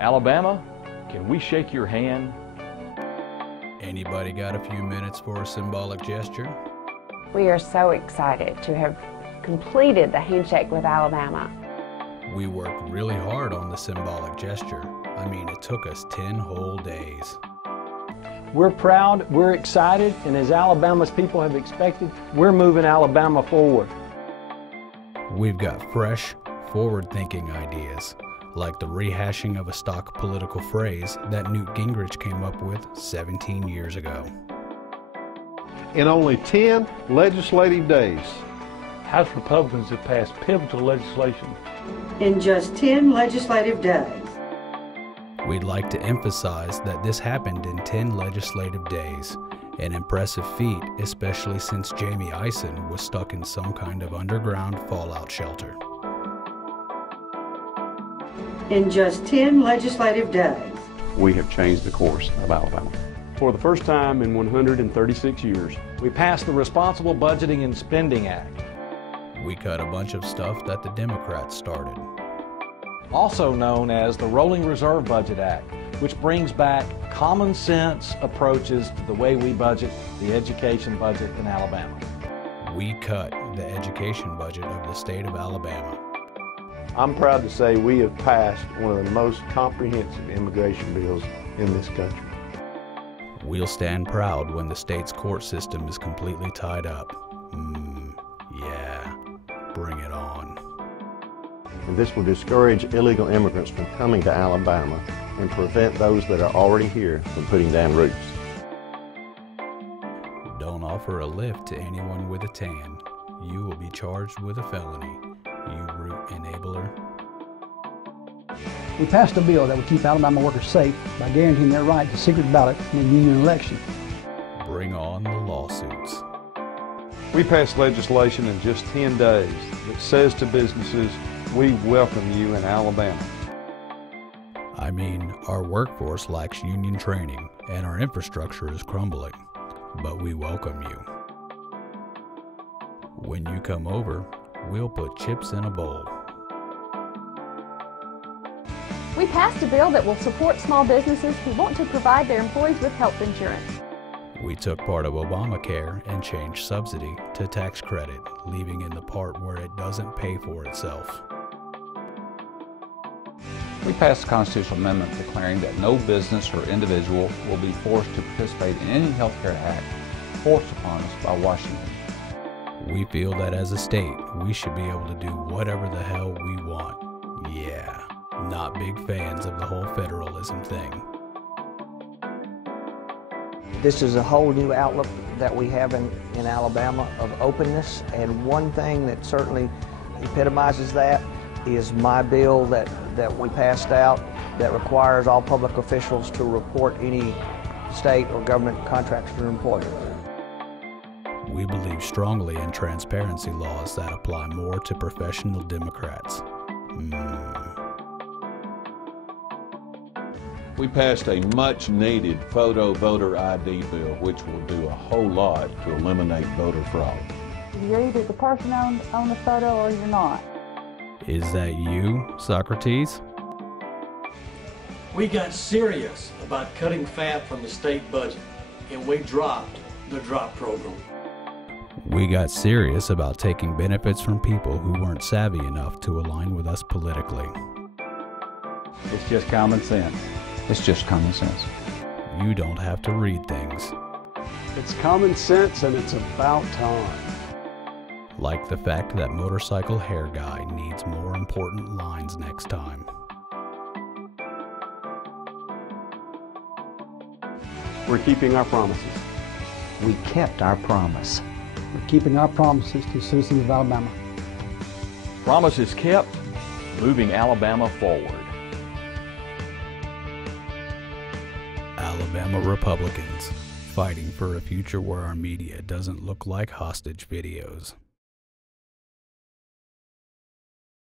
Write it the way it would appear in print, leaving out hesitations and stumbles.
Alabama, can we shake your hand? Anybody got a few minutes for a symbolic gesture? We are so excited to have completed the Handshake with Alabama. We worked really hard on the symbolic gesture. I mean, it took us 10 whole days. We're proud, we're excited, and as Alabama's people have expected, we're moving Alabama forward. We've got fresh, forward-thinking ideas, like the rehashing of a stock political phrase that Newt Gingrich came up with 17 years ago. In only 10 legislative days, House Republicans have passed pivotal legislation. In just 10 legislative days. We'd like to emphasize that this happened in 10 legislative days, an impressive feat, especially since Jamie Eisen was stuck in some kind of underground fallout shelter. In just 10 legislative days. We have changed the course of Alabama. For the first time in 136 years, we passed the Responsible Budgeting and Spending Act. We cut a bunch of stuff that the Democrats started. Also known as the Rolling Reserve Budget Act, which brings back common sense approaches to the way we budget the education budget in Alabama. We cut the education budget of the state of Alabama. I'm proud to say we have passed one of the most comprehensive immigration bills in this country. We'll stand proud when the state's court system is completely tied up. Yeah, bring it on. And this will discourage illegal immigrants from coming to Alabama and prevent those that are already here from putting down roots. Don't offer a lift to anyone with a tan. You will be charged with a felony, you root enabler. We passed a bill that would keep Alabama workers safe by guaranteeing their right to secret ballot in a union election. Bring on the lawsuits. We passed legislation in just 10 days that says to businesses, we welcome you in Alabama. I mean, our workforce lacks union training and our infrastructure is crumbling, but we welcome you. When you come over, we'll put chips in a bowl. We passed a bill that will support small businesses who want to provide their employees with health insurance. We took part of Obamacare and changed subsidy to tax credit, leaving in the part where it doesn't pay for itself. We passed a constitutional amendment declaring that no business or individual will be forced to participate in any healthcare act forced upon us by Washington. We feel that as a state, we should be able to do whatever the hell we want. Yeah, not big fans of the whole federalism thing. This is a whole new outlook that we have in Alabama of openness, and one thing that certainly epitomizes that is my bill that we passed out that requires all public officials to report any state or government contracts to their employer. We believe strongly in transparency laws that apply more to professional Democrats. We passed a much-needed photo voter ID bill, which will do a whole lot to eliminate voter fraud. You're either the person on the photo or you're not. Is that you, Socrates? We got serious about cutting fat from the state budget, and we dropped the DROP program. We got serious about taking benefits from people who weren't savvy enough to align with us politically. It's just common sense. It's just common sense. You don't have to read things. It's common sense and it's about time. Like the fact that motorcycle hair guy needs more important lines next time. We're keeping our promises. We kept our promise. We're keeping our promises to citizens of Alabama. Promises kept, moving Alabama forward. Alabama Republicans, fighting for a future where our media doesn't look like hostage videos.